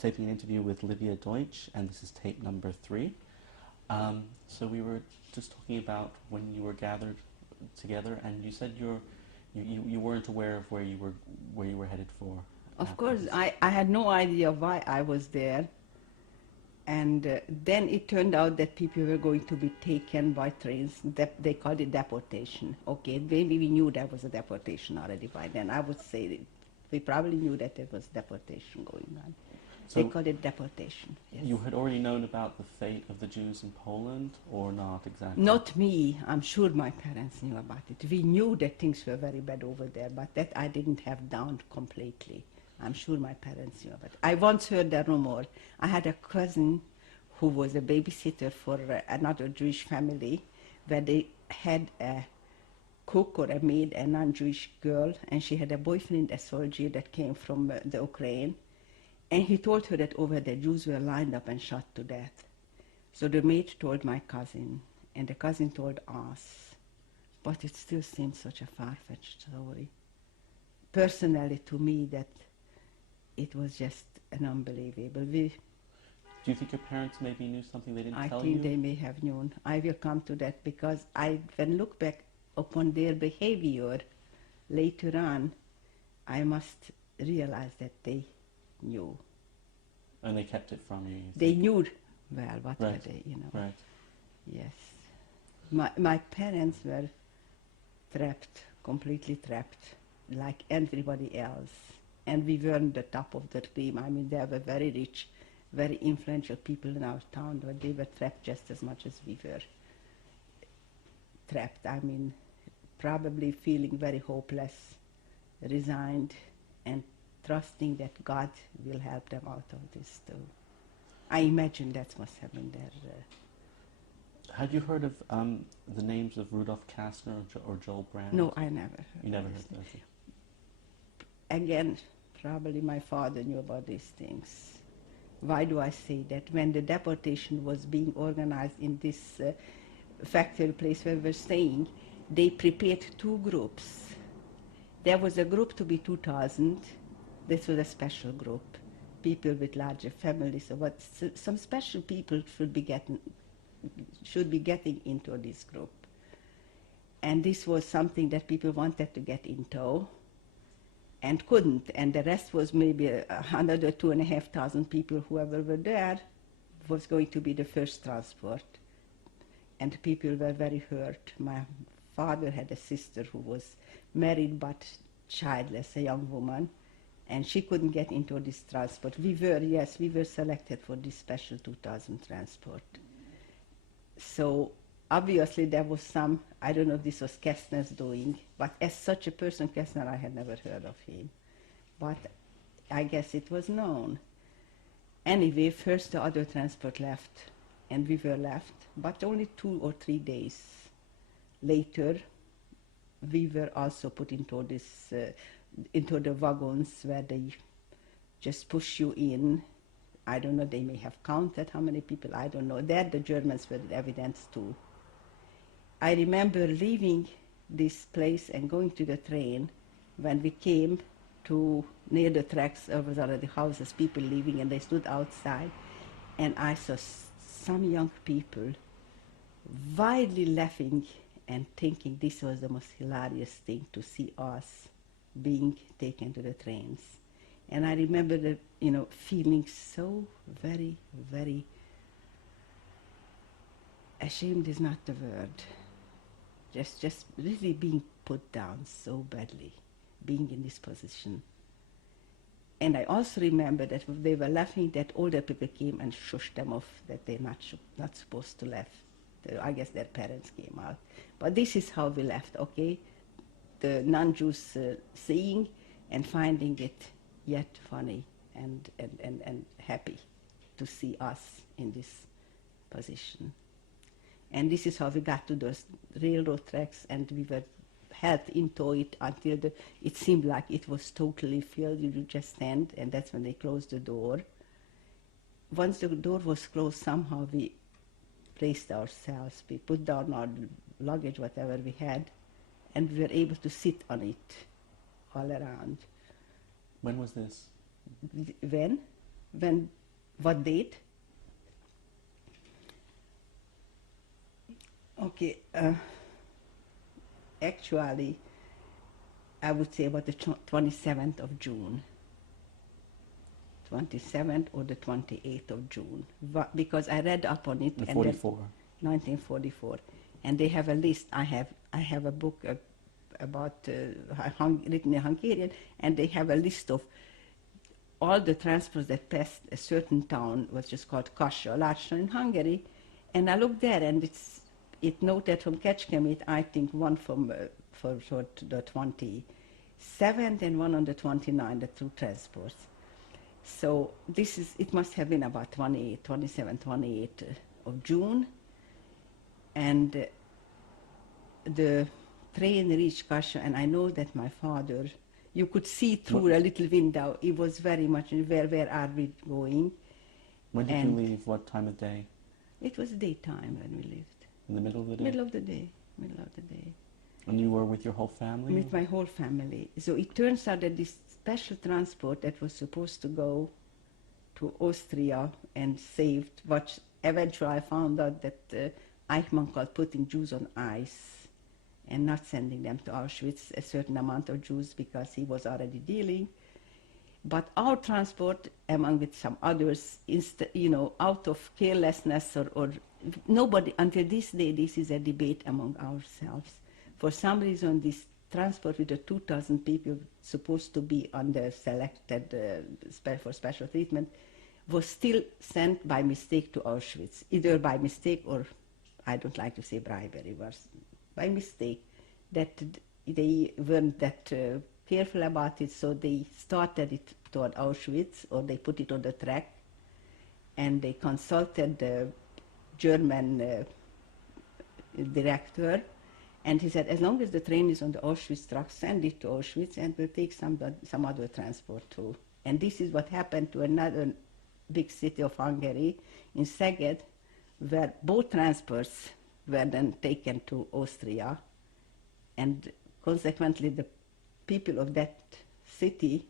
taping an interview with Livia Deutsch, and this is tape number 3. So we were just talking about when you were gathered together, and you said you weren't aware of where you were headed for. Of course, I had no idea why I was there. And then it turned out that people were going to be taken by trains. They called it deportation. Okay, maybe we knew there was a deportation already by then. I would say that we probably knew that there was deportation going on. So they called it deportation. Yes. You had already known about the fate of the Jews in Poland, or not exactly? Not me. I'm sure my parents knew about it. We knew that things were very bad over there, but that I didn't have down completely. I'm sure my parents knew about it. I once heard a rumor. I had a cousin who was a babysitter for another Jewish family, where they had a cook or a maid, a non-Jewish girl, and she had a boyfriend, a soldier that came from the Ukraine. And he told her that over there Jews were lined up and shot to death. So the maid told my cousin, and the cousin told us. But it still seems such a far-fetched story. Personally, to me, that it was just an unbelievable. Do you think your parents maybe knew something they didn't tell you? I think they may have known. I will come to that, because when I look back upon their behavior later on, I must realize that they knew. And they kept it from you? They knew well what right. were they, you know. Right. Yes. My parents were trapped, completely trapped, like everybody else. And we weren't the top of the cream. I mean, they were very rich, very influential people in our town, but they were trapped just as much as we were trapped. I mean, probably feeling very hopeless, resigned, and trusting that God will help them out of this too. I imagine that must have been their... Had you heard of the names of Rudolf Kastner or Joel Brand? No, I never heard. You never heard those? Again, probably my father knew about these things. Why do I say that? When the deportation was being organized in this factory place where we were staying, they prepared 2 groups. There was a group to be 2,000. This was a special group, people with larger families. So what some special people should be getting into this group. And this was something that people wanted to get into and couldn't. And the rest was maybe 100 or 2,500 people, whoever were there, was going to be the first transport. And people were very hurt. My father had a sister who was married but childless, a young woman, and she couldn't get into this transport. We were selected for this special 2,000 transport. So obviously there was some, I don't know if this was Kestner's doing, but as such a person, Kestner, I had never heard of him. But I guess it was known. Anyway, first the other transport left, and we were left, but only 2 or 3 days later, we were also put into this, into the wagons where they just push you in. I don't know, they may have counted how many people, I don't know. There the Germans were evidence too. I remember leaving this place and going to the train. When we came to near the tracks, there was already houses, people leaving, and they stood outside, and I saw some young people wildly laughing and thinking this was the most hilarious thing to see us being taken to the trains. And I remember feeling so very, very ashamed is not the word. Just really being put down so badly, being in this position. And I also remember that when they were laughing, that older people came and shushed them off, that they're not supposed to laugh. I guess their parents came out. But this is how we left, okay? The non-Jews seeing and finding it yet funny and happy to see us in this position. And this is how we got to those railroad tracks, and we were held into it until it seemed like it was totally filled. You just stand, and that's when they closed the door. Once the door was closed, somehow we placed ourselves. We put down our luggage, whatever we had, and we were able to sit on it all around. When was this? When? When, what date? Okay, actually, I would say about the 27th of June. 27th or the 28th of June, because I read up on it. In and 44. 1944, and they have a list. I have a book about written in Hungarian, and they have a list of all the transports that passed a certain town, which is called Kassa, a large town in Hungary. And I looked there, and it noted from Kecskemét, I think one from for the 27th and one on the 29th, the two transports. So it must have been about 28th of June, and the train reached Kassa, and I know that my father, you could see through a little window, it was very much, where are we going? When did you leave? What time of day? It was daytime when we left. In the middle of the day? Middle of the day. And you were with your whole family? With my whole family. So it turns out that this special transport that was supposed to go to Austria and saved, what eventually I found out that Eichmann called putting Jews on ice and not sending them to Auschwitz, a certain amount of Jews, because he was already dealing. But our transport, among with some others, out of carelessness or nobody, until this day, this is a debate among ourselves. For some reason, this transport with the 2,000 people supposed to be on the selected for special treatment was still sent by mistake to Auschwitz, either by mistake or, I don't like to say bribery, was by mistake, that they weren't that careful about it, so they started it toward Auschwitz, or they put it on the track, and they consulted the German director, and he said, as long as the train is on the Auschwitz track, send it to Auschwitz, and we'll take some other transport too. And this is what happened to another big city of Hungary, in Szeged, where both transports were then taken to Austria, and consequently the people of that city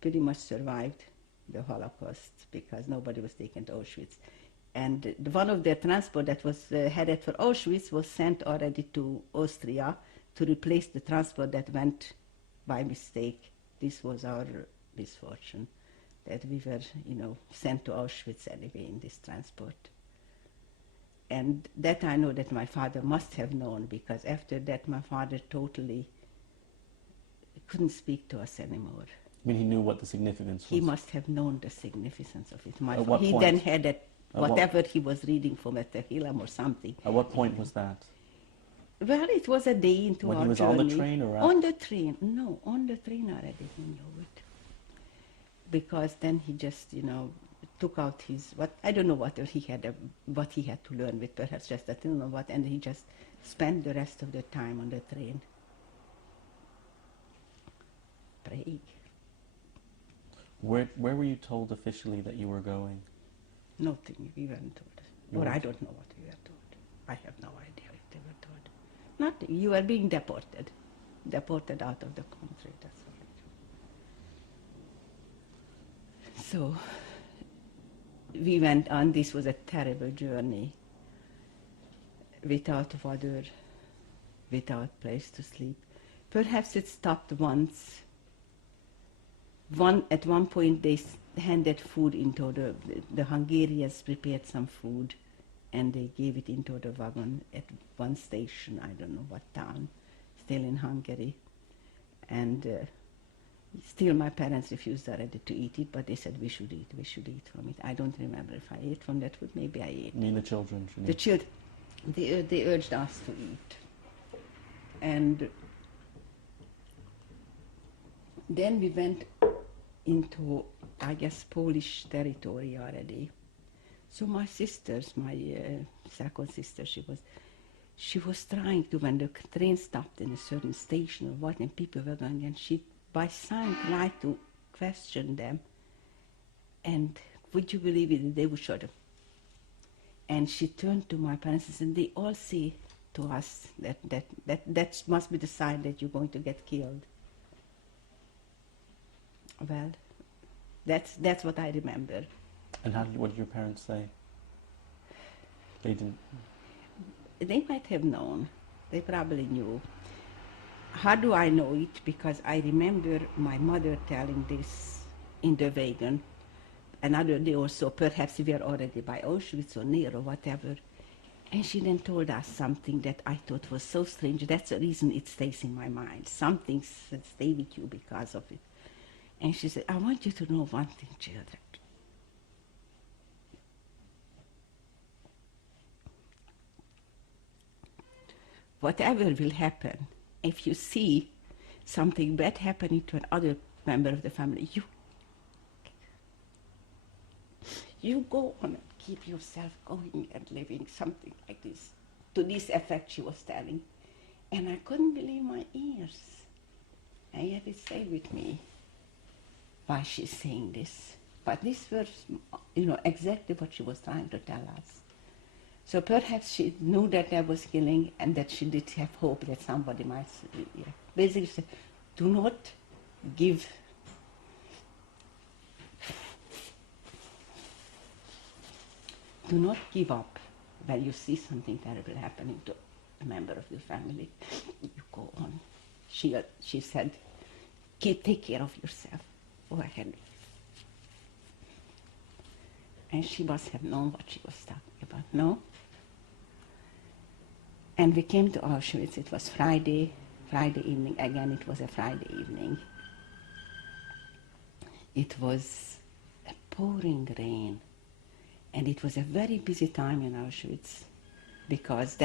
pretty much survived the Holocaust because nobody was taken to Auschwitz. And one of their transport that was headed for Auschwitz was sent already to Austria to replace the transport that went by mistake. This was our misfortune, that we were, sent to Auschwitz anyway in this transport. And that I know that my father must have known, because after that my father totally couldn't speak to us anymore. I mean, he knew what the significance was. He must have known the significance of it. At what he point? then had whatever he was reading from a Tehillim or something. At what point was that? Well, it was a day into when our he was journey. On the train or on the train? No, on the train I didn't know it. Because then he just, took out his, I don't know what he had to learn with, perhaps just I don't know what, and he just spent the rest of the time on the train praying. Where were you told officially that you were going? Nothing, we weren't told. Or I don't know what we were told. I have no idea if they were told. Nothing, you are being deported. Deported out of the country, that's all. So, we went on, this was a terrible journey. Without water, without place to sleep. Perhaps it stopped once. At one point they handed food into the Hungarians prepared some food, and they gave it into the wagon at one station, I don't know what town, still in Hungary. And still my parents refused already to eat it, but they said we should eat from it. I don't remember if I ate from that food, maybe I ate. You mean the children? The children, they urged us to eat. And then we went into, I guess, Polish territory already. So my sisters, my second sister, she was trying to, when the train stopped in a certain station or what, and people were going, and she, by sign, tried to question them. And would you believe it, they would shut up. And she turned to my parents and said, they all say to us that must be the sign that you're going to get killed. Well, That's what I remember. And what did your parents say? They didn't. They might have known. They probably knew. How do I know it? Because I remember my mother telling this in the wagon another day or so. Perhaps we were already by Auschwitz or near or whatever. And she then told us something that I thought was so strange. That's the reason it stays in my mind. Something stay with you because of it. And she said, I want you to know one thing, children. Whatever will happen, if you see something bad happening to another member of the family, you go on and keep yourself going and living, something like this. To this effect she was telling. And I couldn't believe my ears. And yet it stayed with me why she's saying this. But this was, exactly what she was trying to tell us. So perhaps she knew that there was killing and that she did have hope that somebody might, basically say, do not give up when you see something terrible happening to a member of your family. You go on. She said, take care of yourself. Go ahead. And she must have known what she was talking about, no? And we came to Auschwitz. It was Friday evening. Again, it was a Friday evening. It was a pouring rain. And it was a very busy time in Auschwitz because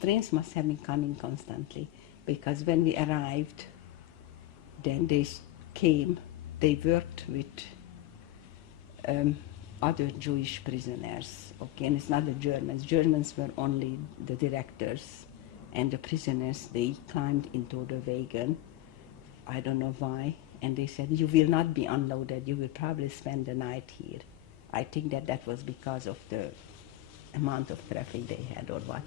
trains must have been coming constantly. Because when we arrived, then they worked with other Jewish prisoners, okay, and it's not the Germans. Germans were only the directors, and the prisoners, they climbed into the wagon, I don't know why, and they said, you will not be unloaded, you will probably spend the night here. I think that was because of the amount of traffic they had or what.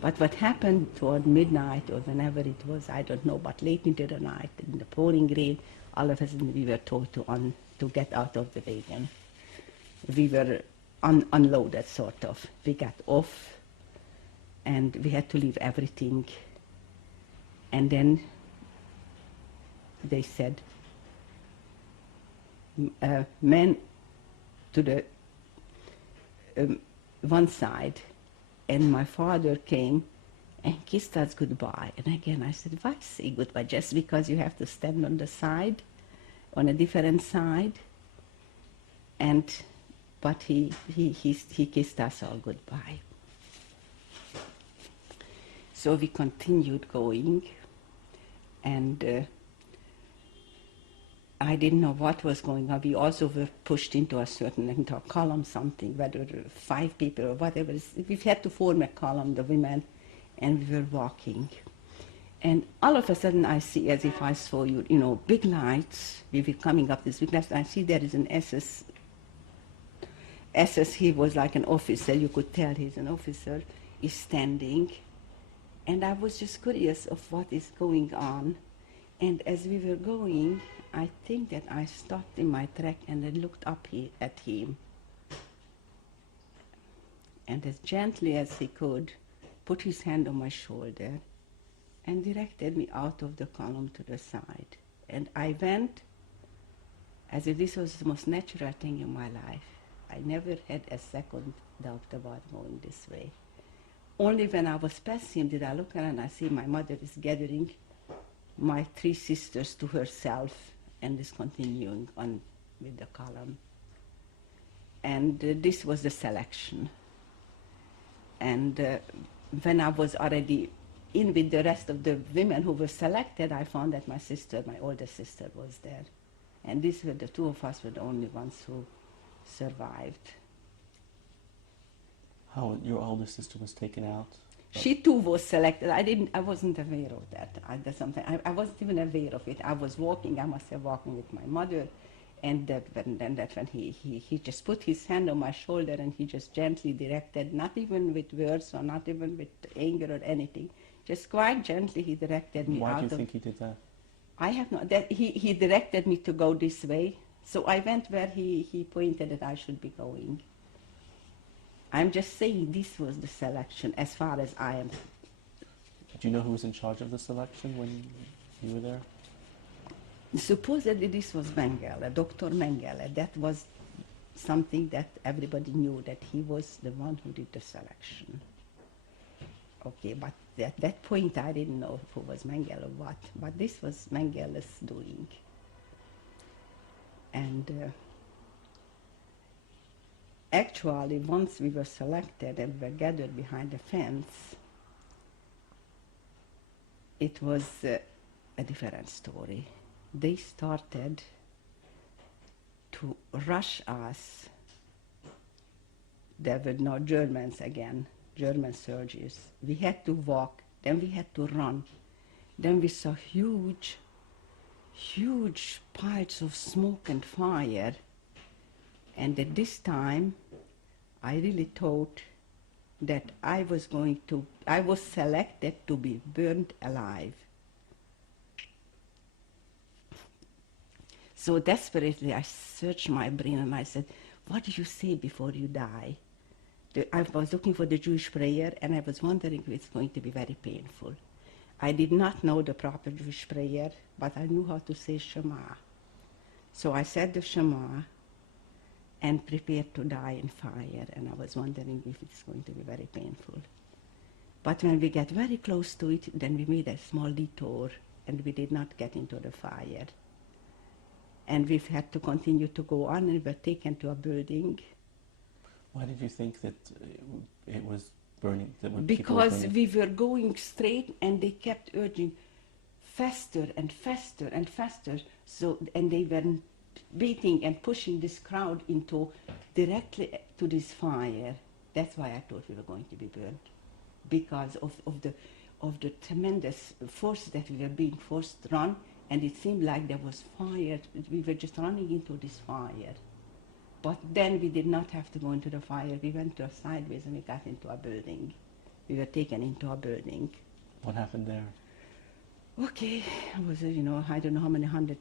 But what happened toward midnight or whenever it was, I don't know, but late into the night, in the pouring rain, all of a sudden we were told to get out of the wagon. We were unloaded, sort of. We got off, and we had to leave everything. And then they said, men to the one side, and my father came and kissed us goodbye. And again I said, why say goodbye? Just because you have to stand on the side, on a different side? But he kissed us all goodbye. So we continued going, and I didn't know what was going on. We also were pushed into a column, something, whether 5 people or whatever. We had to form a column, the women, and we were walking. And all of a sudden I see, as if I saw big lights. We were coming up this big lights. I see there is an SS, he was like an officer, you could tell he's an officer, is standing. And I was just curious of what is going on. And as we were going, I think that I stopped in my track and I looked up at him. And as gently as he could, put his hand on my shoulder and directed me out of the column to the side. And I went as if this was the most natural thing in my life. I never had a second doubt about going this way. Only when I was past him did I look around and I see my mother is gathering my 3 sisters to herself and is continuing on with the column. And this was the selection. And when I was already in with the rest of the women who were selected, I found that my older sister was there. And these were the 2 of us were the only ones who survived. How your older sister was taken out? She too was selected. I wasn't aware of that. I wasn't even aware of it. I was walking, I must have walking with my mother, and when he just put his hand on my shoulder and he just gently directed, not even with words or not even with anger or anything, just quite gently he directed me out of... Why do you think he did that? I have no... He directed me to go this way, So I went where he pointed that I should be going. I'm just saying this was the selection as far as I am. Do you know who was in charge of the selection when you were there? Supposedly this was Mengele, Dr. Mengele. That was something that everybody knew, that he was the one who did the selection. Okay, but at that point I didn't know who was Mengele or what, but this was Mengele's doing. And actually, once we were selected and were gathered behind the fence, it was a different story. They started to rush us. There were no Germans again, German soldiers. We had to walk, then we had to run. Then we saw huge piles of smoke and fire. And at this time, I really thought that I was selected to be burned alive. So desperately, I searched my brain and I said, what do you say before you die? I was looking for the Jewish prayer and I was wondering if it's going to be very painful. I did not know the proper Jewish prayer, but I knew how to say Shema. So I said the Shema and prepared to die in fire, and I was wondering if it's going to be very painful. But when we got very close to it, then we made a small detour and we did not get into the fire. And we've had to continue to go on, and we were taken to a building. Why did you think that it was burning? Because we were going straight, and they kept urging faster and faster and faster. So, and they were beating and pushing this crowd into directly to this fire. That's why I thought we were going to be burned, because of the tremendous force that we were being forced to run. And it seemed like there was fire. We were just running into this fire. But then we did not have to go into the fire. We went to a sideways and we got into a building. We were taken into a building. What happened there? Okay, it was, I don't know how many hundred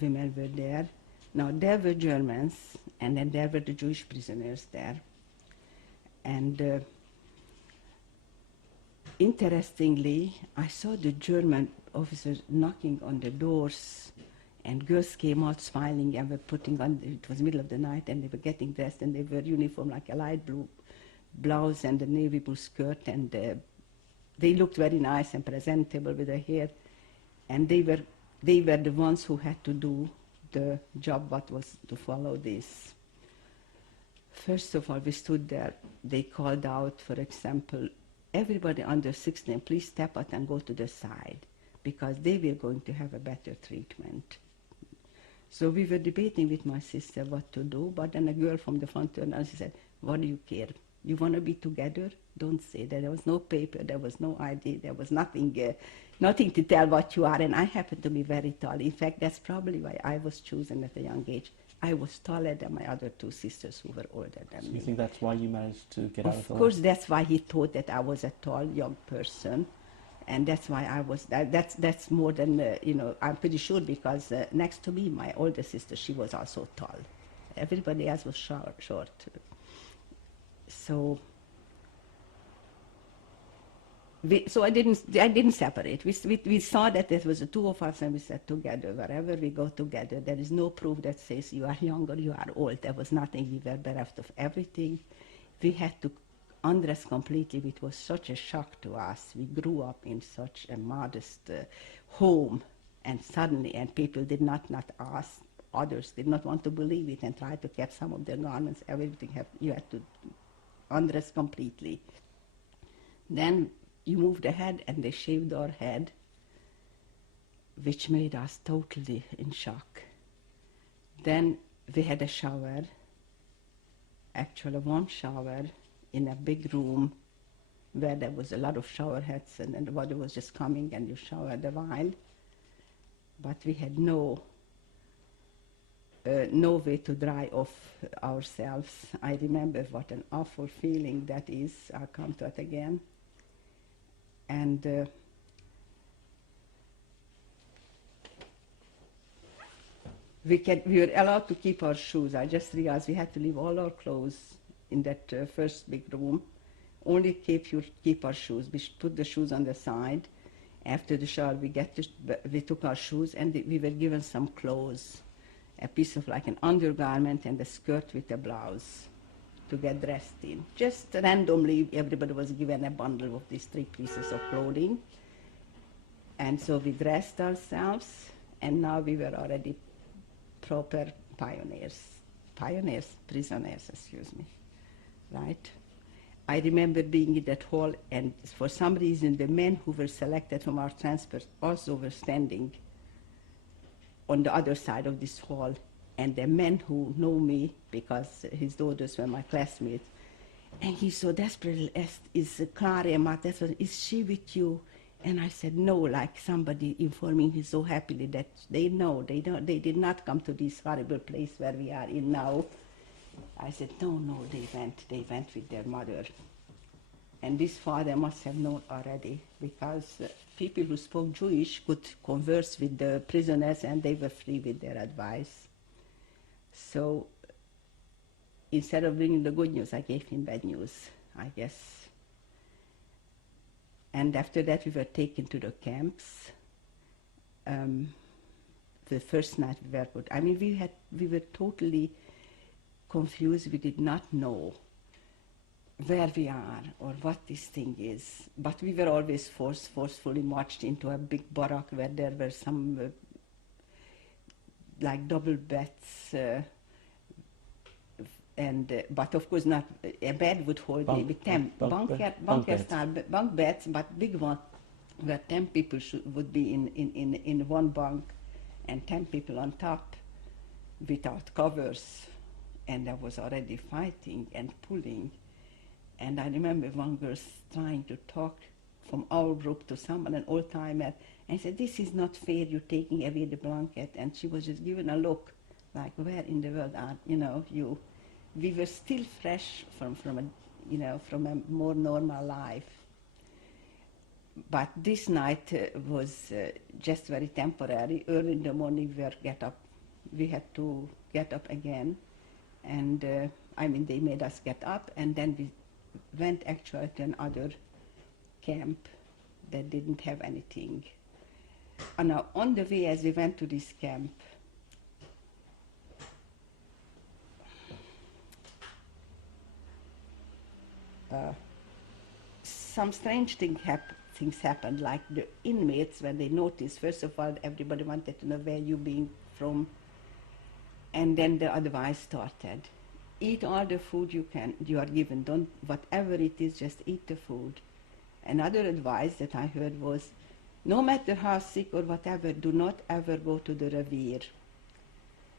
women were there. Now, there were Germans, and then there were the Jewish prisoners there. And interestingly, I saw the German officers knocking on the doors, and girls came out smiling and were putting on, it was middle of the night, and they were getting dressed, and they were uniform like a light blue blouse and a navy blue skirt, and they looked very nice and presentable with their hair, and they were the ones who had to do the job, what was to follow this. First of all, we stood there, they called out, for example, everybody under 16, please step out and go to the side, because they were going to have a better treatment. So we were debating with my sister what to do, but then a girl from the front turned and she said, what do you care? You want to be together? Don't say that. There was no paper, there was no ID, there was nothing to tell what you are, and I happen to be very tall. In fact, that's probably why I was chosen at a young age. I was taller than my other two sisters who were older than me. So you think that's why you managed to get out of the Of course, that's why he thought that I was a tall young person. And that's why I was, that's more than, I'm pretty sure, because next to me, my older sister, she was also tall. Everybody else was short. So I didn't separate. We saw that there was the two of us, and we said together, wherever we go together, there is no proof that says you are young or you are old. There was nothing. We were bereft of everything. We had to undress completely. It was such a shock to us. We grew up in such a modest home, and suddenly, and people did not ask, others did not want to believe it and tried to keep some of their garments, everything, you had to undress completely. Then you moved ahead and they shaved our head, which made us totally in shock. Then we had a shower, actually a warm shower, in a big room where there was a lot of shower heads, and then the water was just coming and you showered a while. But we had no way to dry off ourselves. I remember what an awful feeling that is. I'll come to it again. And we were allowed to keep our shoes. I just realized we had to leave all our clothes in that first big room. Only keep our shoes. We put the shoes on the side. After the shower, we took our shoes and we were given some clothes, a piece of like an undergarment and a skirt with a blouse to get dressed in. Just randomly, everybody was given a bundle of these 3 pieces of clothing. And so we dressed ourselves, and now we were already proper prisoners, excuse me, right? I remember being in that hall, and for some reason the men who were selected from our transport also were standing on the other side of this hall, and the men who know me, because his daughters were my classmates, and he so desperately asked, is Clara Mattes, is she with you? And I said, no, like somebody informing me so happily that they know, they did not come to this horrible place where we are in now. I said, no, they went with their mother. And this father must have known already, because people who spoke Jewish could converse with the prisoners and they were free with their advice. So instead of bringing the good news, I gave him bad news, I guess. And after that, we were taken to the camps. The first night we were put, I mean, we were totally confused. We did not know where we are or what this thing is. But we were always forcefully marched into a big barrack where there were some like double beds, but of course not a bed would hold maybe 10 bunk beds, but big one where 10 people would be in one bunk and 10 people on top without covers, and there was already fighting and pulling. And I remember one girl trying to talk from our group to someone, an old-timer, and said, this is not fair, you're taking away the blanket. And she was just given a look like, where in the world are you? We were still fresh from a more normal life. But this night was just very temporary. Early in the morning we had to get up again. And they made us get up, and then we went actually to another camp that didn't have anything. And now on the way as we went to this camp, some strange things happened, like the inmates, when they noticed, first of all, everybody wanted to know where you being from, and then the advice started. Eat all the food you are given. Don't, whatever it is, just eat the food. Another advice that I heard was, no matter how sick or whatever, do not ever go to the revier,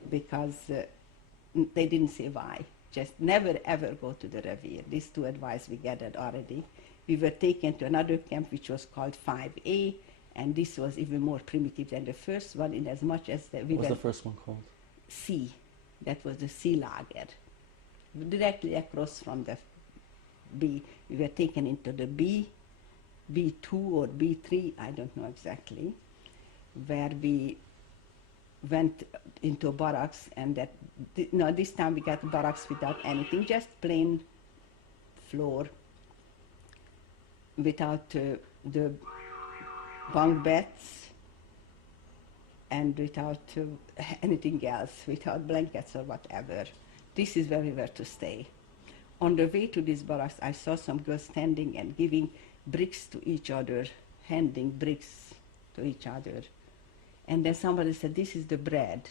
because they didn't say why. Just never ever go to the revier. These 2 advice we gathered already. We were taken to another camp which was called 5A, and this was even more primitive than the first one, in as much as What was the first one called? C. That was the C lager. Directly across from the B. We were taken into the B2 or B3, I don't know exactly, where we went into barracks, and this time we got barracks without anything, just plain floor, without the bunk beds, and without anything else, without blankets or whatever. This is where we were to stay. On the way to this barracks, I saw some girls standing and giving bricks to each other, handing bricks to each other. And then somebody said, this is the bread.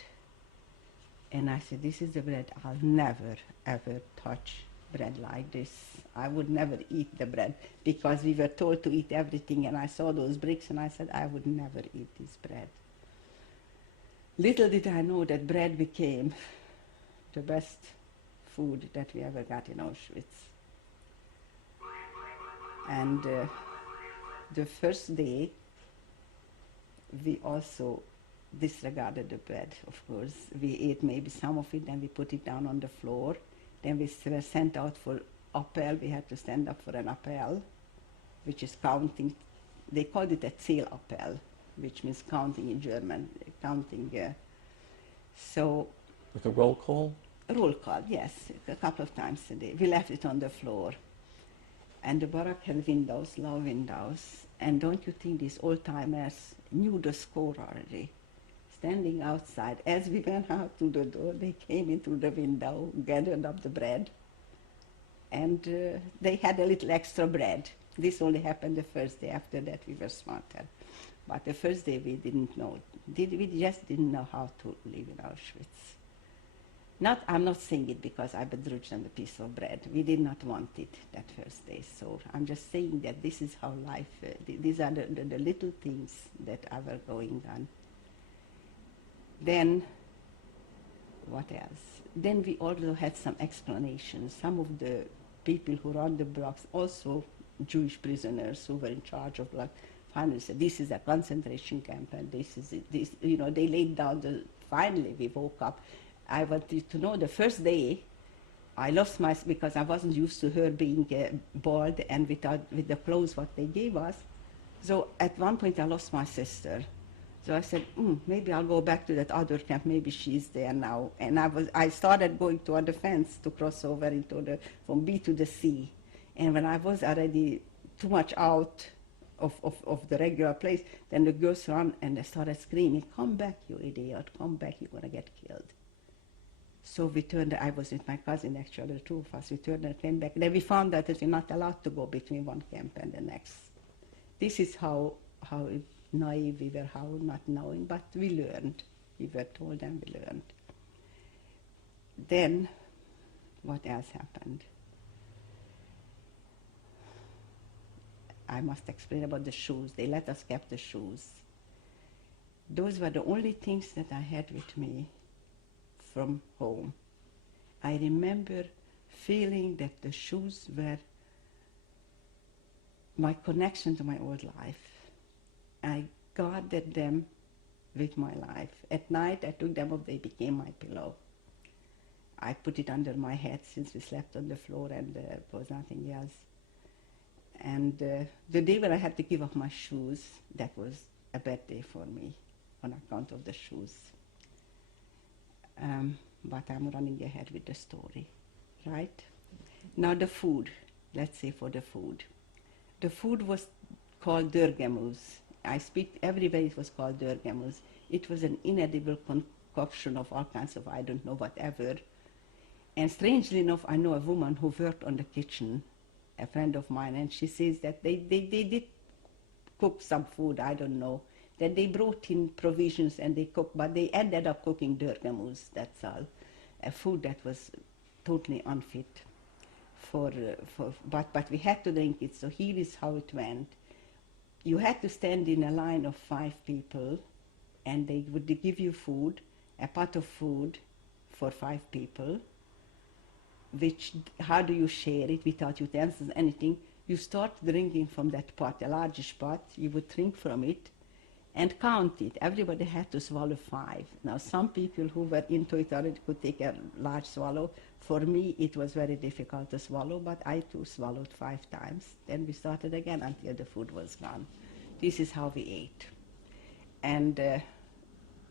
And I said, this is the bread. I'll never, ever touch bread like this. I would never eat the bread, because we were told to eat everything, and I saw those bricks and I said, I would never eat this bread. Little did I know that bread became the best food that we ever got in Auschwitz. And the first day, we also disregarded the bread, of course. We ate maybe some of it, then we put it down on the floor. Then we were sent out for appel. We had to stand up for an appel, which is counting. They called it a Zählappell, which means counting in German, counting So, Like a roll call? roll call, yes, a couple of times a day. We left it on the floor. And the barrack had windows, low windows. And don't you think these old-timers knew the score already? Standing outside, as we went out to the door, they came in through the window, gathered up the bread, and they had a little extra bread. This only happened the first day. After that, we were smarter. But the first day, we didn't know. We just didn't know how to live in Auschwitz. I'm not saying it because I begrudged them a piece of bread. We did not want it that first day. So I'm just saying that this is how life, these are the little things that were going on. Then, what else? Then we also had some explanations. Some of the people who run the blocks, also Jewish prisoners who were in charge of block, finally said, this is a concentration camp, and this is it. This, they laid down finally we woke up. I wanted to know the first day, I lost because I wasn't used to her being bald and with the clothes what they gave us. So at one point I lost my sister. So I said, maybe I'll go back to that other camp. Maybe she's there now. And I started going toward the fence to cross over from B to the C. And when I was already too much out of the regular place, then the girls ran and they started screaming, come back, you idiot, come back, you're gonna get killed. So we turned, I was with my cousin actually, the two of us, we turned and came back. Then we found out that we're not allowed to go between one camp and the next. This is how naive we were, how not knowing, but we learned. We were told and we learned. Then, what else happened? I must explain about the shoes. They let us keep the shoes. Those were the only things that I had with me from home. I remember feeling that the shoes were my connection to my old life. I guarded them with my life. At night, I took them off, they became my pillow. I put it under my head since we slept on the floor and there was nothing else. And the day when I had to give up my shoes, that was a bad day for me on account of the shoes. But I'm running ahead with the story, right? Now the food, let's say for the food. The food was called dörgemüse. I speak, everywhere it was called dörgemüse. It was an inedible concoction of all kinds of, I don't know, whatever. And strangely enough, I know a woman who worked on the kitchen, a friend of mine, and she says that they did cook some food, I don't know, that they brought in provisions and they cooked, but they ended up cooking dörgemüse, that's all. A food that was totally unfit but we had to drink it, so here is how it went. You had to stand in a line of 5 people, and they would give you food, a pot of food for 5 people, which, how do you share it without utensils, anything? You start drinking from that pot, a largish pot, you would drink from it, and count it. Everybody had to swallow 5. Now, some people who were into it already could take a large swallow. For me, it was very difficult to swallow, but I too swallowed 5 times. Then we started again until the food was gone. This is how we ate. And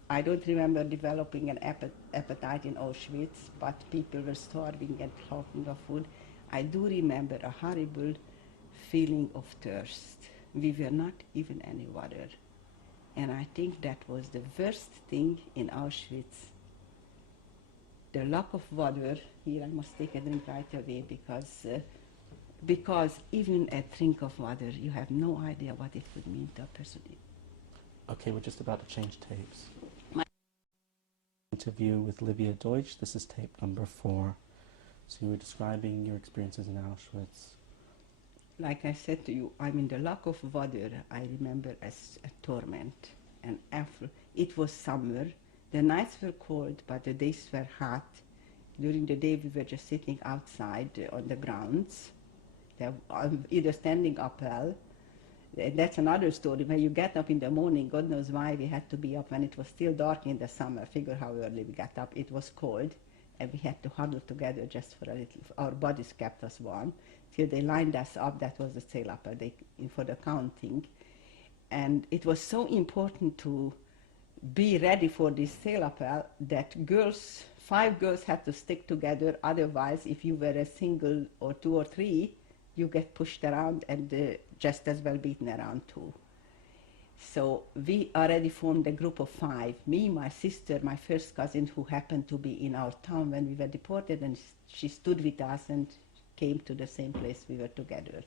I don't remember developing an appetite in Auschwitz, but people were starving and talking of food. I do remember a horrible feeling of thirst. We were not given any water. And I think that was the worst thing in Auschwitz. The lack of water, here I must take a drink right away because even a drink of water, you have no idea what it would mean to a person. Okay, we're just about to change tapes. Interview with Livia Deutsch. This is tape number 4. So you were describing your experiences in Auschwitz. Like I said to you, I mean, the lack of water, I remember as a torment. And after, it was summer. The nights were cold, but the days were hot. During the day, we were just sitting outside on the grounds, either standing up well. That's another story. When you get up in the morning, God knows why we had to be up when it was still dark in the summer. Figure how early we got up. It was cold, and we had to huddle together just for a little. Our bodies kept us warm. Till they lined us up, that was the sail upper for the counting. And it was so important to be ready for this sail appel that girls, 5 girls had to stick together, otherwise if you were a single or 2 or 3, you get pushed around and just as well beaten around too. So we already formed a group of 5, me, my sister, my first cousin who happened to be in our town when we were deported, and she stood with us and came to the same place we were together.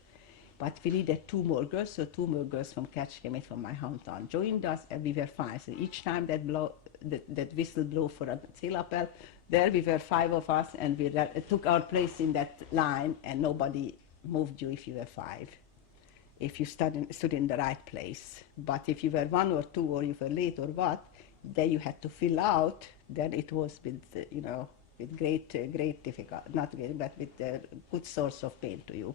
But we needed 2 more girls, so 2 more girls from Kecskemét, from my hometown, joined us, and we were 5. So each time that whistle blew for a sail appel, there we were 5 of us, and we took our place in that line, and nobody moved you if you were 5, if you stood in the right place. But if you were 1 or 2, or you were late or what, then you had to fill out. Then it was with, with great difficulty, not great, but with a good source of pain to you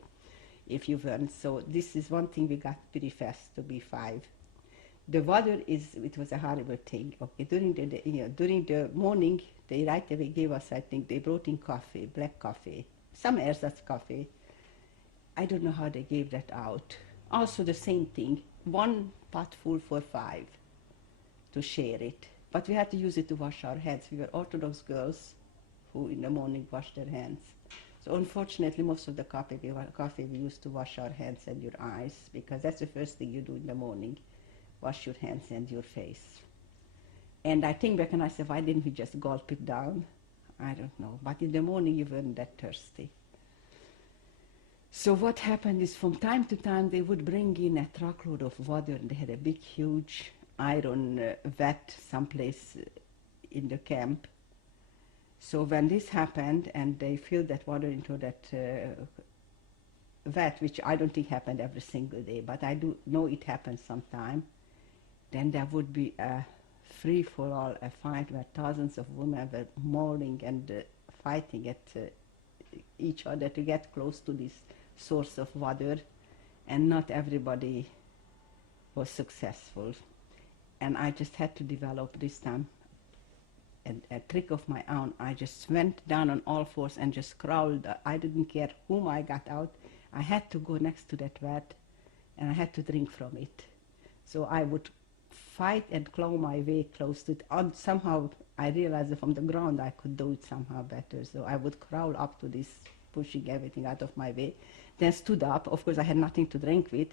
if you weren't. So this is one thing we got pretty fast to be 5. The water it was a horrible thing. Okay, during the morning, they right away gave us, I think, they brought in coffee, black coffee, some ersatz coffee. I don't know how they gave that out. Also the same thing, 1 pot full for 5 to share it. But we had to use it to wash our hands. We were Orthodox girls who in the morning washed their hands. So unfortunately, most of the coffee we used to wash our hands and your eyes, because that's the first thing you do in the morning, wash your hands and your face. And I think back and I said, why didn't we just gulp it down? I don't know. But in the morning, you weren't that thirsty. So what happened is from time to time, they would bring in a truckload of water, and they had a big, huge iron vat someplace in the camp. So when this happened and they filled that water into that vat, which I don't think happened every single day, but I do know it happened sometime, then there would be a free-for-all, a fight where thousands of women were mourning and fighting at each other to get close to this source of water, and not everybody was successful. And I just had to develop this time a trick of my own. I just went down on all fours and just crawled. I didn't care whom I got out. I had to go next to that vat, and I had to drink from it. So I would fight and claw my way close to it. And somehow I realized that from the ground I could do it somehow better. So I would crawl up to this, pushing everything out of my way, then stood up. Of course, I had nothing to drink with,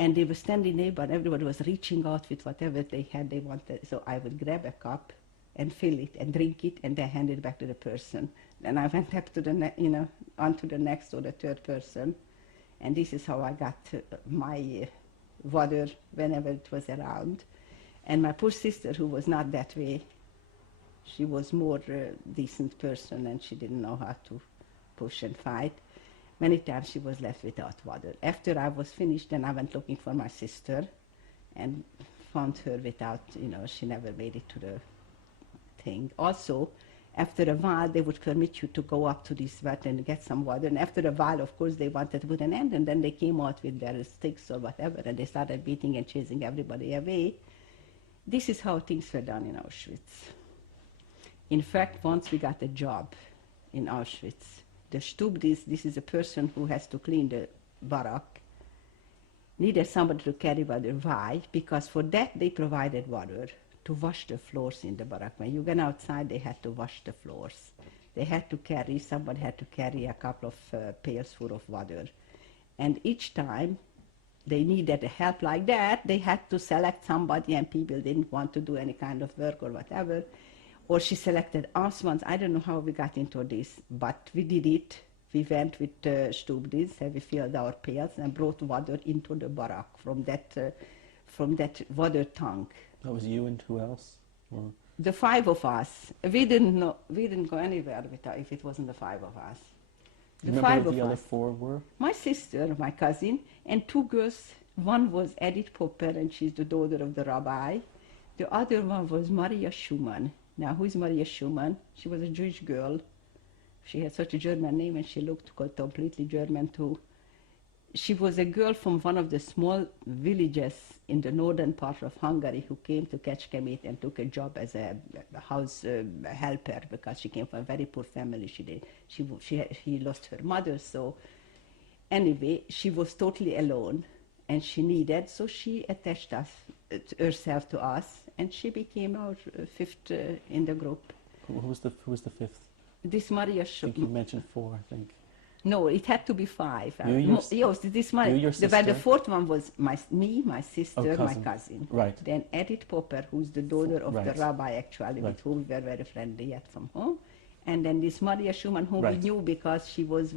and they were standing there, but everybody was reaching out with whatever they had, they wanted. So I would grab a cup and fill it and drink it and then hand it back to the person. Then I went up to the, onto the next or the third person, and this is how I got my water whenever it was around. And my poor sister, who was not that way, she was more decent person, and she didn't know how to push and fight. Many times she was left without water. After I was finished, then I went looking for my sister and found her without, she never made it to the thing. Also, after a while, they would permit you to go up to this vat and get some water. And after a while, of course, they wanted to put an end, and then they came out with their sticks or whatever, and they started beating and chasing everybody away. This is how things were done in Auschwitz. In fact, once we got a job in Auschwitz. The Stubdis, this is a person who has to clean the barrack, needed somebody to carry water. Why? Because for that they provided water to wash the floors in the barrack. When you went outside, they had to wash the floors. They had to carry, somebody had to carry a couple of pails full of water. And each time they needed help like that, they had to select somebody, and people didn't want to do any kind of work or whatever. Or she selected us once. I don't know how we got into this, but we did it. We went with Stubdis, and we filled our pails and brought water into the barrack from that water tank. That was you and who else? Or? The 5 of us. We didn't go anywhere if it wasn't the 5 of us. The 5 of us. The other 4 were? My sister, my cousin, and 2 girls. One was Edith Popper, and she's the daughter of the rabbi. The other one was Maria Schumann. Now, who is Maria Schumann? She was a Jewish girl. She had such a German name, and she looked completely German too. She was a girl from one of the small villages in the northern part of Hungary who came to Kecskemét and took a job as a house helper, because she came from a very poor family. She lost her mother, so anyway, she was totally alone, and she needed, so she attached herself to us, and she became our fifth in the group. Who was the fifth? This Maria I think you mentioned four, I think. No, it had to be five. Your The fourth one was my sister, my cousin. Right. Then Edith Popper, who's the daughter of the rabbi, actually, with whom we were very friendly yet from home. And then this Maria Schumann, whom we knew because she was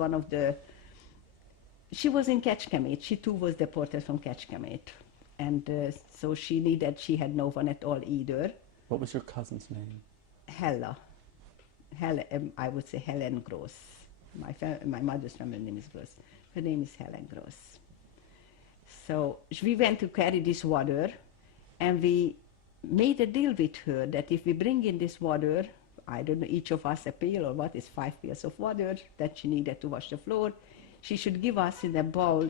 she was in Kecskemét. She too was deported from Kecskemét. And so she had no one at all either. What was your cousin's name? Hella, I would say Helen Gross. My mother's family name is Gross. Her name is Helen Gross. So we went to carry this water, and we made a deal with her that if we bring in this water, I don't know, each of us a pail or what is 5 pails of water that she needed to wash the floor, she should give us in a bowl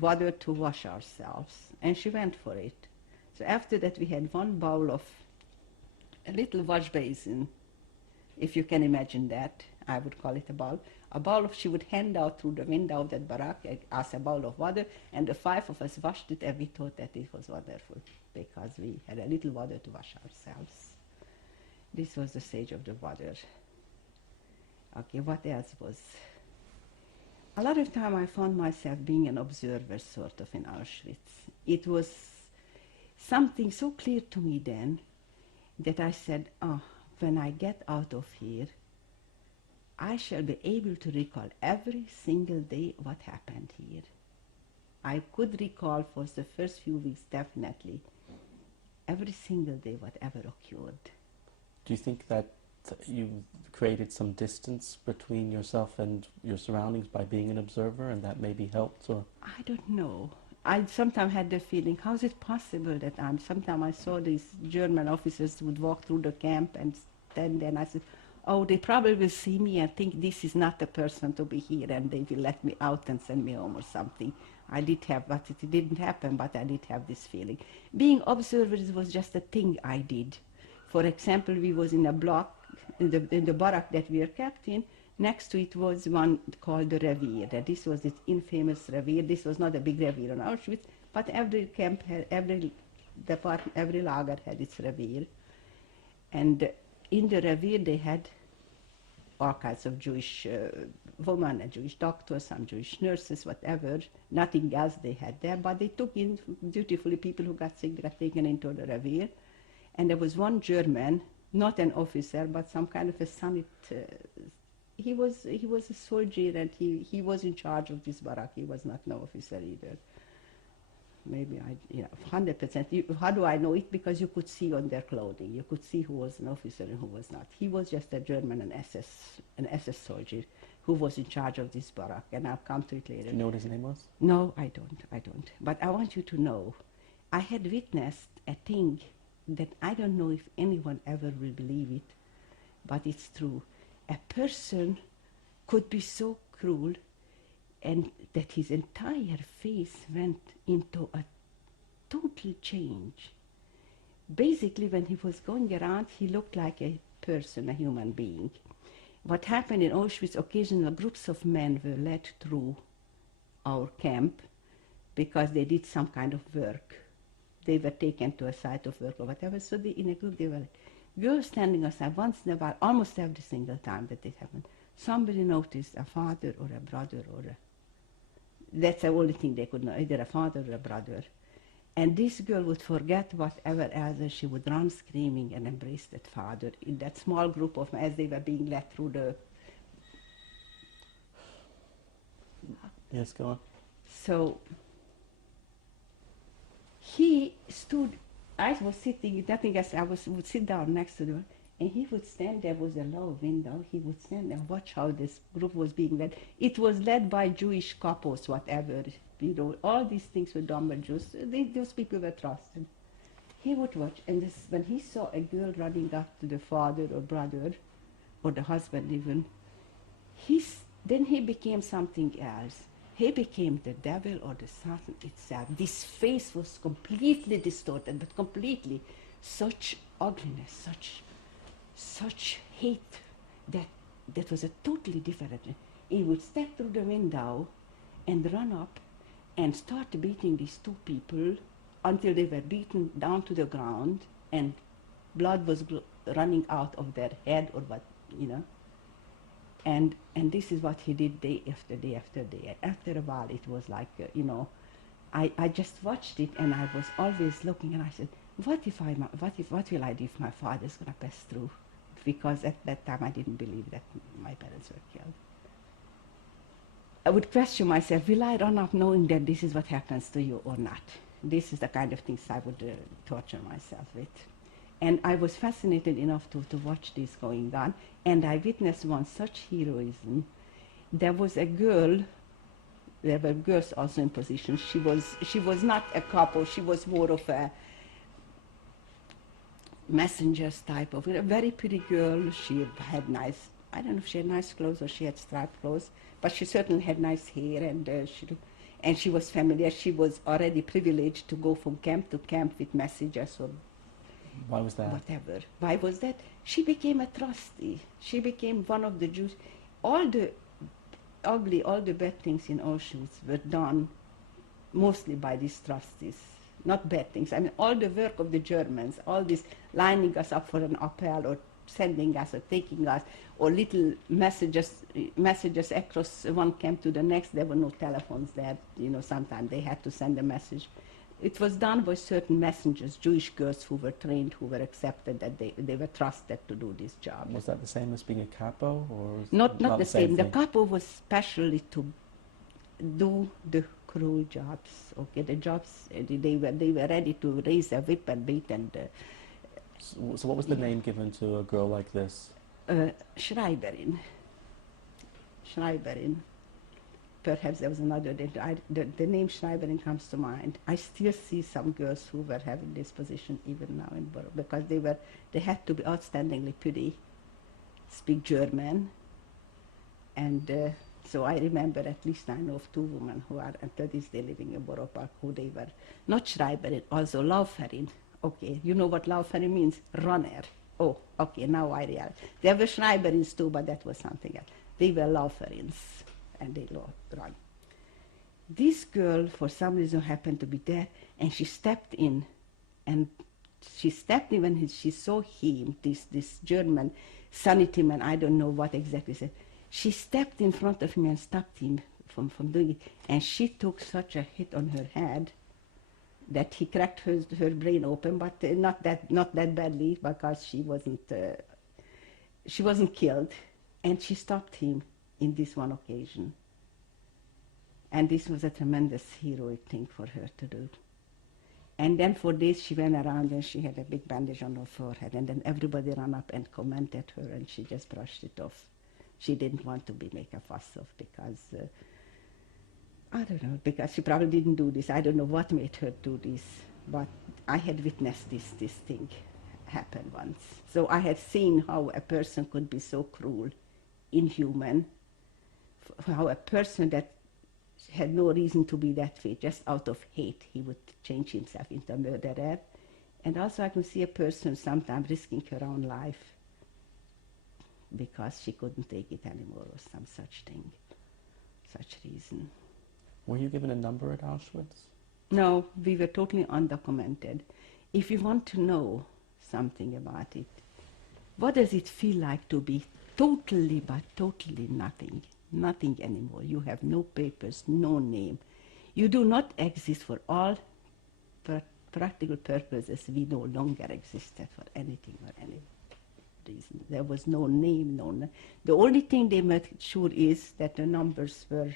water to wash ourselves. And she went for it. So after that we had one bowl of a little wash basin, if you can imagine that. I would call it a bowl. She would hand out through the window of that barrack, us a bowl of water, and the 5 of us washed it, and we thought that it was wonderful because we had a little water to wash ourselves. This was the stage of the water. Okay, what else was? A lot of time I found myself being an observer, sort of, in Auschwitz. It was something so clear to me then that I said, when I get out of here, I shall be able to recall every single day what happened here. I could recall for the first few weeks, definitely, every single day whatever occurred. Do you think that you created some distance between yourself and your surroundings by being an observer, and that maybe helped? Or I don't know. I sometimes had the feeling, how is it possible that sometimes I saw these German officers would walk through the camp, and then I said, oh, they probably will see me and think this is not the person to be here, and they will let me out and send me home or something. I did have, but it didn't happen, but I did have this feeling. Being observers was just a thing I did. For example, we was in a block, in the barrack that we were kept in. Next to it was one called the Revier. This was its infamous Revier. This was not a big Revier on Auschwitz, but every camp had, every department, every lager had its Revier. And in the Revier they had all kinds of Jewish women, and Jewish doctors, some Jewish nurses, whatever. Nothing else they had there, but they took in dutifully people who got sick, got taken into the Revier. And there was one German, not an officer, but some kind of a he was a soldier, and he was in charge of this barrack. He was not no officer either. Maybe 100%. How do I know it? Because you could see on their clothing. You could see who was an officer and who was not. He was just a German, an SS soldier who was in charge of this barrack, and I'll come to it later. Do you know what his name was? No, I don't. But I want you to know, I had witnessed a thing that I don't know if anyone ever will believe it, but it's true. A person could be so cruel, and that his entire face went into a total change. Basically, when he was going around, he looked like a person, a human being. What happened in Auschwitz, occasional groups of men were led through our camp because they did some kind of work. They were taken to a site of work or whatever, so in a group they were girls standing aside once in a while, almost every single time that it happened. Somebody noticed a father or a brother that's the only thing they could know, either a father or a brother. And this girl would forget whatever else, and she would run screaming and embrace that father in that small group of men as they were being led through the... Yes, go on. So he stood, I was sitting, nothing else, would sit down next to them, and he would stand, there was a low window, he would stand and watch how this group was being led. It was led by Jewish couples, whatever, all these things were done by Jews. Those people were trusted. He would watch, and when he saw a girl running up to the father or brother, or the husband even, then he became something else. He became the devil or the Satan itself. This face was completely distorted, but completely. Such ugliness, such hate, that was a totally different. He would step through the window and run up and start beating these two people until they were beaten down to the ground and blood was running out of their head or what, you know. And this is what he did day after day after day. After a while, it was like, you know, I just watched it and I was always looking and I said, what will I do if my father's going to pass through? Because at that time I didn't believe that my parents were killed. I would question myself, will I run up knowing that this is what happens to you or not? This is the kind of things I would torture myself with. And I was fascinated enough to watch this going on, and I witnessed one such heroism. There was a girl, there were girls also in positions. She was not a couple, she was more of a messenger's type of, a very pretty girl. She had nice, I don't know if she had nice clothes or she had striped clothes, but she certainly had nice hair, and she was familiar. She was already privileged to go from camp to camp with messages or why was that? whatever. Why was that? She became a trustee. She became one of the Jews. All the ugly, all the bad things in Auschwitz were done mostly by these trustees. Not bad things. I mean, all the work of the Germans, all this lining us up for an appel or sending us or taking us, or little messages across one camp to the next. There were no telephones there. You know, sometimes they had to send a message. It was done by certain messengers, Jewish girls who were trained, who were accepted, that they were trusted to do this job. Was that the same as being a capo, or not the same? The thing? capo was specially to do the cruel jobs. Okay, the jobs they were ready to raise a whip and beat and. So what was the name given to a girl like this? Schreiberin. Perhaps there was another. The name Schreiberin comes to mind. I still see some girls who were having this position even now in Borough, because they had to be outstandingly pretty, speak German, and so I remember, at least I know of two women who are until this day living in Borough Park, who they were not Schreiberin, also Lauferin. Okay, you know what Lauferin means? Runner. Oh, okay, now I realize. There were Schreiberins too, but that was something else. They were Lauferins, and they run. This girl, for some reason, happened to be there, and she stepped in, when she saw him, this German sanity man, I don't know what exactly said. She stepped in front of him and stopped him from doing it, and she took such a hit on her head that he cracked her brain open, but not that badly, because she wasn't killed, and she stopped him in this one occasion. And this was a tremendous heroic thing for her to do. And then for days she went around and she had a big bandage on her forehead, and then everybody ran up and commented her, and she just brushed it off. She didn't want to make a fuss of, because I don't know, because she probably didn't do this. I don't know what made her do this, but I had witnessed this thing happen once. So I had seen how a person could be so cruel, inhuman, how a person that had no reason to be that way, just out of hate, he would change himself into a murderer. And also I can see a person sometimes risking her own life because she couldn't take it anymore, or some such thing, such reason. Were you given a number at Auschwitz? No, we were totally undocumented. If you want to know something about it, what does it feel like to be totally, but totally nothing? Nothing anymore. You have no papers, no name. You do not exist for all practical purposes. We no longer existed for anything or any reason. There was no name, The only thing they made sure is that the numbers were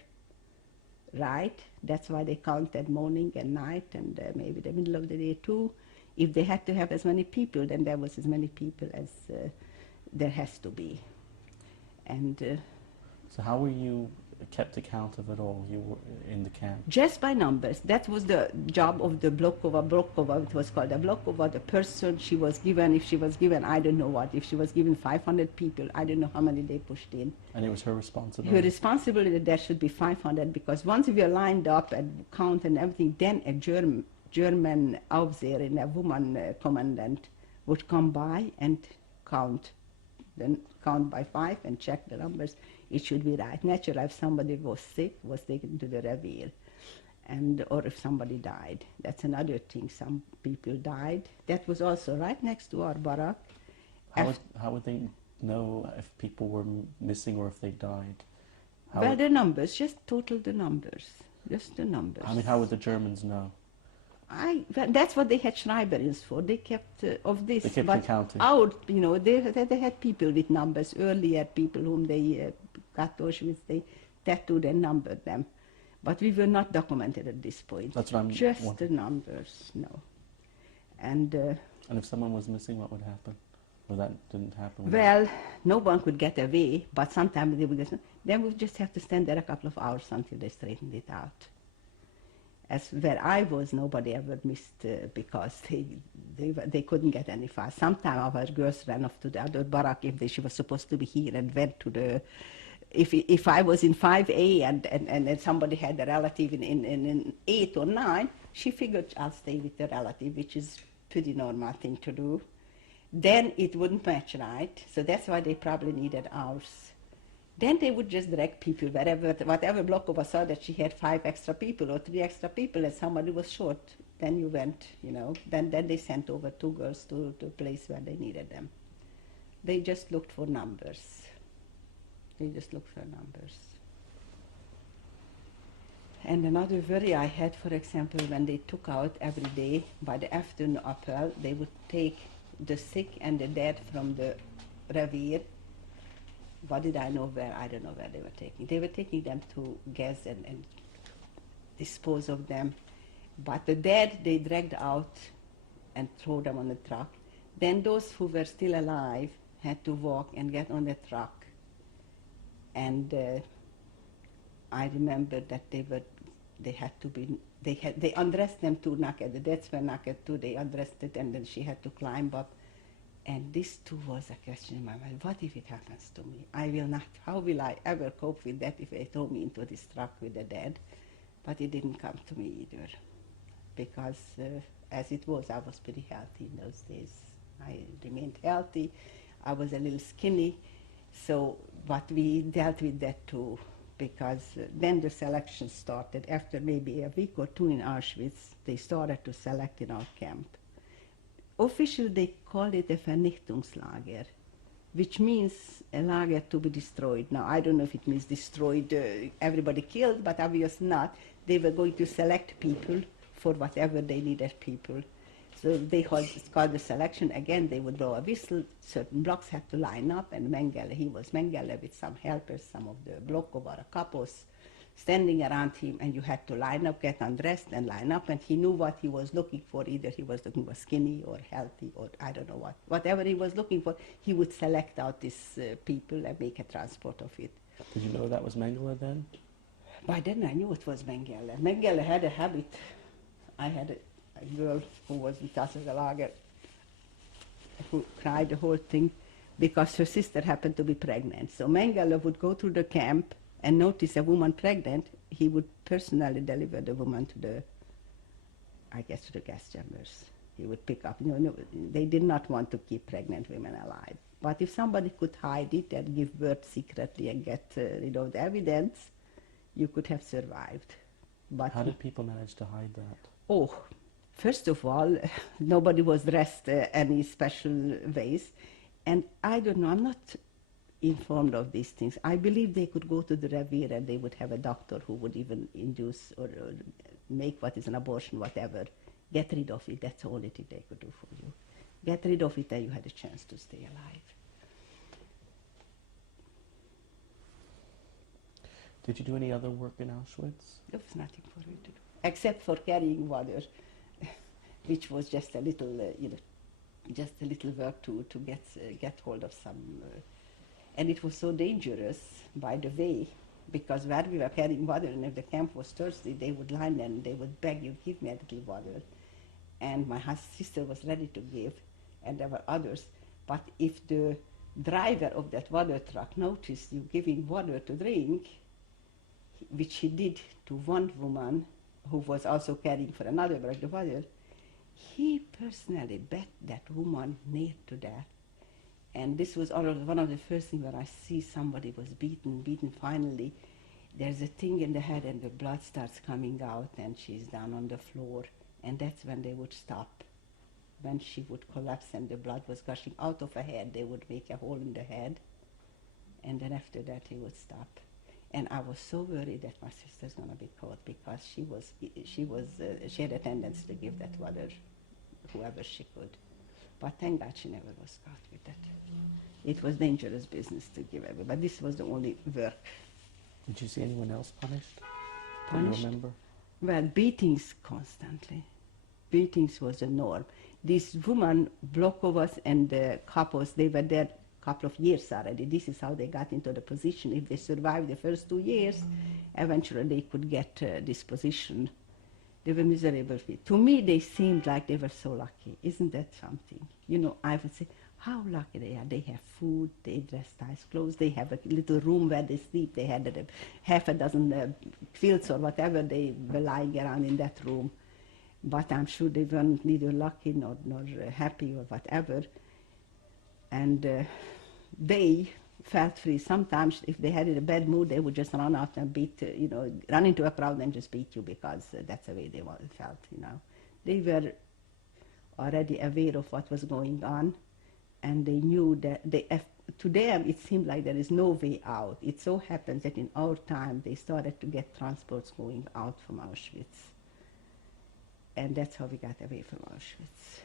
right. That's why they counted morning and night, and maybe the middle of the day too. If they had to have as many people, then there was as many people as there has to be. And so how were you kept account of it all? You were in the camp? Just by numbers. That was the job of the Blokova, it was called a Blokova, the person she was given, if she was given, I don't know what, if she was given 500 people, I don't know how many they pushed in. And it was her responsibility? Her responsibility that there should be 500, because once we were lined up and count and everything, then a German Aufseherin, a woman commandant, would come by and count. Then count by 5 and check the numbers. It should be right. Naturally, if somebody was sick, was taken to the revier. and or if somebody died. That's another thing. Some people died. That was also right next to our barrack. How would they know if people were missing or if they died? Well, the numbers, just total the numbers, just the numbers. I mean, how would the Germans know? Well, that's what they had Schreiberins for. They kept of this. They kept but counting. out, they had people with numbers. Earlier, people whom they got to Auschwitz, they tattooed and numbered them. But we were not documented at this point. That's what I'm just wondering. the numbers, no. And if someone was missing, what would happen? Or that didn't happen? Well, no one could get away, but sometimes they would get. Then we would just have to stand there a couple of hours until they straightened it out. As where I was, nobody ever missed because they couldn't get any fast. Sometimes our girls ran off to the other barrack if she was supposed to be here and went to the. If I was in 5A and somebody had a relative in 8 or 9, she figured I'll stay with the relative, which is pretty normal thing to do. Then it wouldn't match right, so that's why they probably needed hours. Then they would just direct people whatever Blokova saw that she had 5 extra people or 3 extra people and somebody was short, then you went, then they sent over 2 girls to a place where they needed them. They just looked for numbers. And another worry I had, for example, when they took out every day by the afternoon appel, they would take the sick and the dead from the revier. What did I know where? I don't know where they were taking. They were taking them to gas and dispose of them. But the dead, they dragged out and throw them on the truck. Then those who were still alive had to walk and get on the truck. And I remember that they undressed them too naked. The deads were naked too. They undressed it, and then she had to climb up. And this too was a question in my mind. What if it happens to me? How will I ever cope with that if they throw me into this truck with the dead? But it didn't come to me either. Because as it was, I was pretty healthy in those days. I remained healthy. I was a little skinny. But we dealt with that too, because then the selection started. After maybe a week or 2 in Auschwitz, they started to select in our camp. Officially, they called it a Vernichtungslager, which means a lager to be destroyed. Now, I don't know if it means destroyed, everybody killed, but obviously not. They were going to select people for whatever they needed people. So they called the selection. Again, they would blow a whistle. Certain blocks had to line up, and he was Mengele with some helpers, some of the Blokova kapos, standing around him, and you had to line up, get undressed, and line up, and he knew what he was looking for. Either he was looking for skinny or healthy, or I don't know what. Whatever he was looking for, he would select out these people and make a transport of it. Did you know that was Mengele then? By then I knew it was Mengele. Mengele had a habit. I had a girl who was with us as a lager who cried the whole thing because her sister happened to be pregnant. So Mengele would go through the camp and notice a woman pregnant. He would personally deliver the woman to the gas chambers. He would pick up. They did not want to keep pregnant women alive. But if somebody could hide it and give birth secretly and get rid of the evidence, you could have survived. But how did people manage to hide that? Oh, first of all, nobody was dressed any special ways. And I don't know, I'm not informed of these things. I believe they could go to the revier and they would have a doctor who would even induce or make what is an abortion, whatever. Get rid of it, that's the only thing they could do for you. Get rid of it and you had a chance to stay alive. Did you do any other work in Auschwitz? There was nothing for me to do, except for carrying water, which was just a little, just a little work to get hold of some. And it was so dangerous, by the way, because where we were carrying water, and if the camp was thirsty, they would line and they would beg you, give me a little water. And my sister was ready to give, and there were others. But if the driver of that water truck noticed you giving water to drink, which he did to one woman who was also carrying for another bag of water, he personally bet that woman near to death. And this was one of the first things where I see somebody was beaten finally. there's a thing in the head and the blood starts coming out and she's down on the floor, and that's when they would stop. When she would collapse and the blood was gushing out of her head, they would make a hole in the head, and then after that he would stop. And I was so worried that my sister's gonna be caught, because she had a tendency to give that to whoever she could. But thank God she never was caught with that. It was dangerous business to give away, but this was the only work. Did you see anyone else punished? Punished? Do you remember? Well, beatings constantly. Beatings was the norm. These women, Blokovas and the couples, they were there a couple of years already. This is how they got into the position. If they survived the first 2 years, eventually they could get this position. They were miserable people. To me, they seemed like they were so lucky. Isn't that something? You know, I would say, how lucky they are. They have food, they dress nice clothes, they have a little room where they sleep. They had half a dozen quilts or whatever they were lying around in that room. But I'm sure they weren't neither lucky nor happy or whatever. And they felt free. Sometimes if they had a bad mood, they would just run out and beat, run into a crowd and just beat you, because that's the way they felt, They were already aware of what was going on, and they knew that to them it seemed like there is no way out. It so happens that in our time they started to get transports going out from Auschwitz. And that's how we got away from Auschwitz.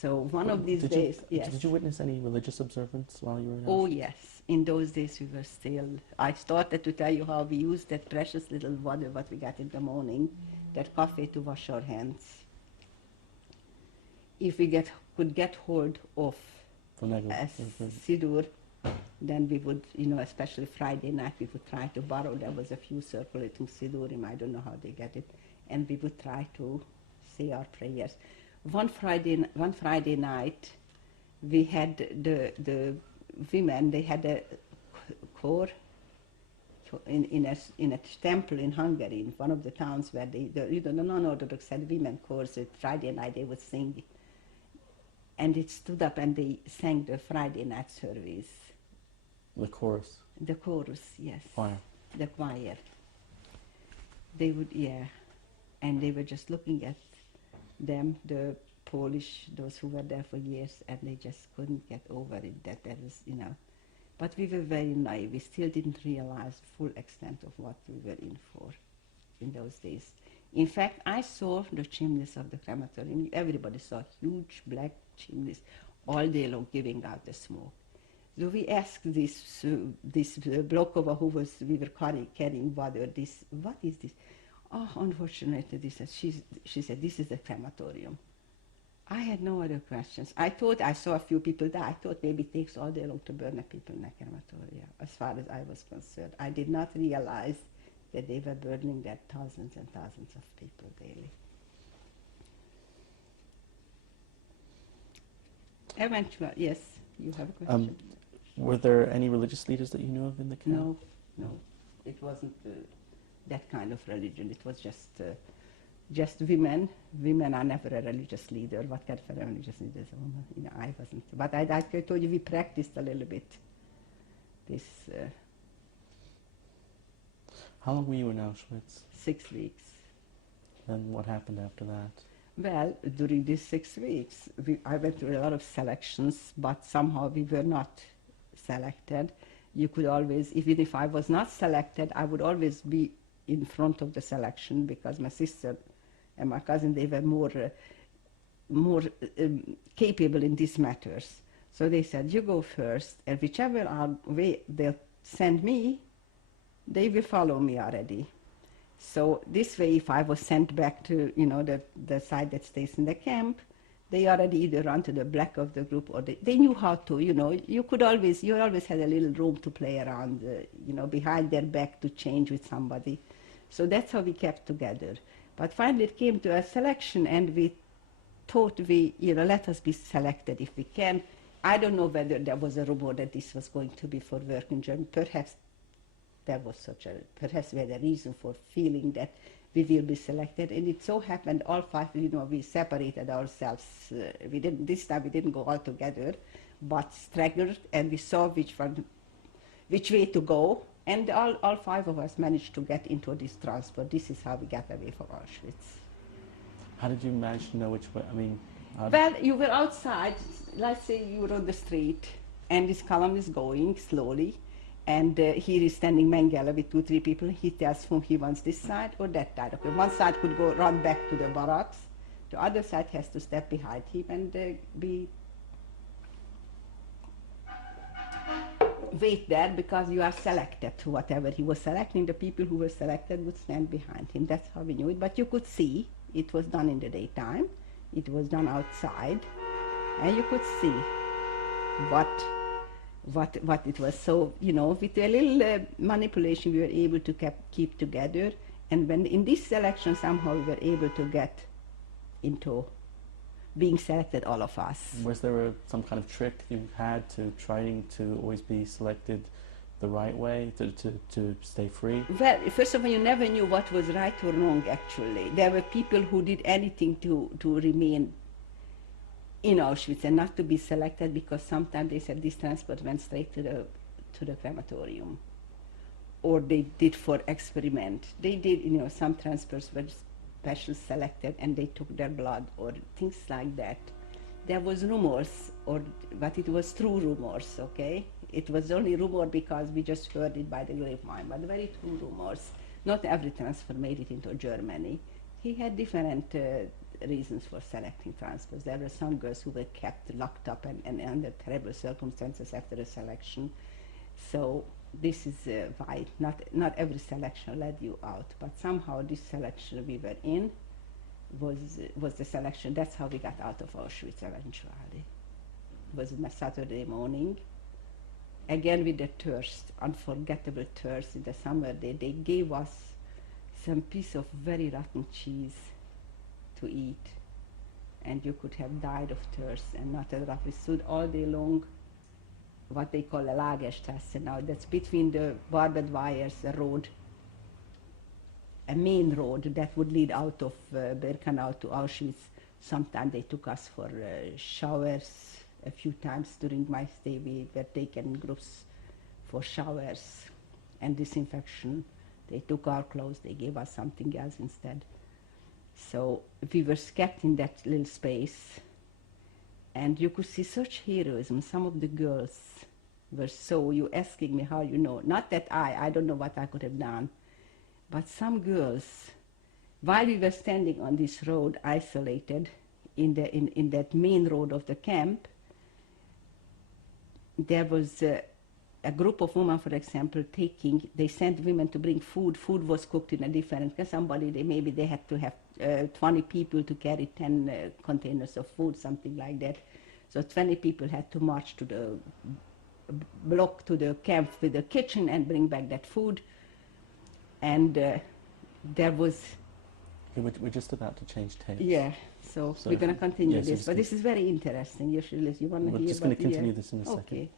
So one of these days, yes. Did you witness any religious observance while you were in Auschwitz? Oh, yes. In those days we were still, I started to tell you how we used that precious little water what we got in the morning, that coffee, to wash our hands. If we could get hold of a Siddur, then we would, especially Friday night, we would try to borrow. There was a few circulating Siddurim, I don't know how they get it, and we would try to say our prayers. One Friday night, we had the women. They had a choir in a temple in Hungary, in one of the towns where the non-Orthodox had women chorus. Friday night they would sing, and it stood up and they sang the Friday night service. The chorus. The chorus, yes. Choir. The choir. They would, and they were just looking at them, the Polish, those who were there for years, and they just couldn't get over it, that there was, But we were very naive. We still didn't realize the full extent of what we were in for in those days. In fact, I saw the chimneys of the crematorium. Everybody saw huge black chimneys all day long giving out the smoke. So we asked this Blokova, we were carrying water, what is this? Oh, unfortunately, she said, this is the crematorium. I had no other questions. I thought, I saw a few people die. I thought maybe it takes all day long to burn the people in the crematorium, as far as I was concerned. I did not realize that they were burning there thousands and thousands of people daily. Eventually, yes, you have a question. Were there any religious leaders that you knew of in the camp? No. It wasn't that kind of religion. It was just women. Women are never a religious leader. What kind of a religious leader is a woman? I wasn't. But I told you we practiced a little bit this. How long were you in Auschwitz? 6 weeks. And what happened after that? Well, during these 6 weeks, I went through a lot of selections, but somehow we were not selected. You could always, even if I was not selected, I would always be in front of the selection, because my sister and my cousin, they were more capable in these matters. So they said, you go first, and whichever way they'll send me, they will follow me already. So this way, if I was sent back to, the side that stays in the camp, they already either run to the back of the group, or they knew how to, you always had a little room to play around, behind their back to change with somebody. So that's how we kept together. But finally it came to a selection, and we thought let us be selected if we can. I don't know whether there was a rumor that this was going to be for work in Germany. Perhaps we had a reason for feeling that we will be selected, and it so happened all 5, we separated ourselves. This time we didn't go all together, but straggled, and we saw which way to go, And all five of us managed to get into this transport. This is how we got away from Auschwitz. How did you manage to know which way? I mean, Well, you were outside, let's say you were on the street, and this column is going slowly, and here is standing Mengele with 2-3 people. He tells whom he wants this side or that side. Okay, one side could go run back to the barracks, the other side has to step behind him and wait there, because you are selected. Whatever he was selecting, the people who were selected would stand behind him. That's how we knew it. But you could see it was done in the daytime. It was done outside, and you could see what it was. So, you know, with a little manipulation, we were able to keep together. And when in this selection, somehow we were able to get into being selected, all of us. Was there some kind of trick you had to trying to always be selected the right way, to stay free? Well, first of all, you never knew what was right or wrong, actually. There were people who did anything to remain in Auschwitz and not to be selected, because sometimes they said this transport went straight to the crematorium. Or they did for experiment. They did, you know, some transports were special selected and they took their blood or things like that. There was rumors, but it was true rumors, okay? It was only rumor because we just heard it by the grapevine, but very true rumors. Not every transfer made it into Germany. He had different reasons for selecting transfers. There were some girls who were kept locked up and under terrible circumstances after the selection. So this is why not every selection led you out, but somehow this selection we were in was the selection. That's how we got out of Auschwitz eventually. It was on a Saturday morning. Again with the thirst, unforgettable thirst in the summer. They gave us some piece of very rotten cheese to eat, and you could have died of thirst and not have enough. We stood all day long, what they call a Lagerstrasse now. That's between the barbed wires, a road, a main road that would lead out of Birkenau to Auschwitz. Sometimes they took us for showers. A few times during my stay we were taken in groups for showers and disinfection. They took our clothes, they gave us something else instead. So we were kept in that little space, and you could see such heroism. Some of the girls were so, you asking me how you know, not that I don't know what I could have done, but some girls, while we were standing on this road isolated in that main road of the camp, there was a group of women, for example, they sent women to bring food. Food was cooked in a different, maybe they had to have 20 people to carry 10 containers of food, something like that. So 20 people had to march to the block, to the camp with the kitchen and bring back that food. And there was... We're just about to change tapes. Yeah, so we're going to continue this. But this is very interesting. You want to hear about... We're just going to continue this in a second. Okay.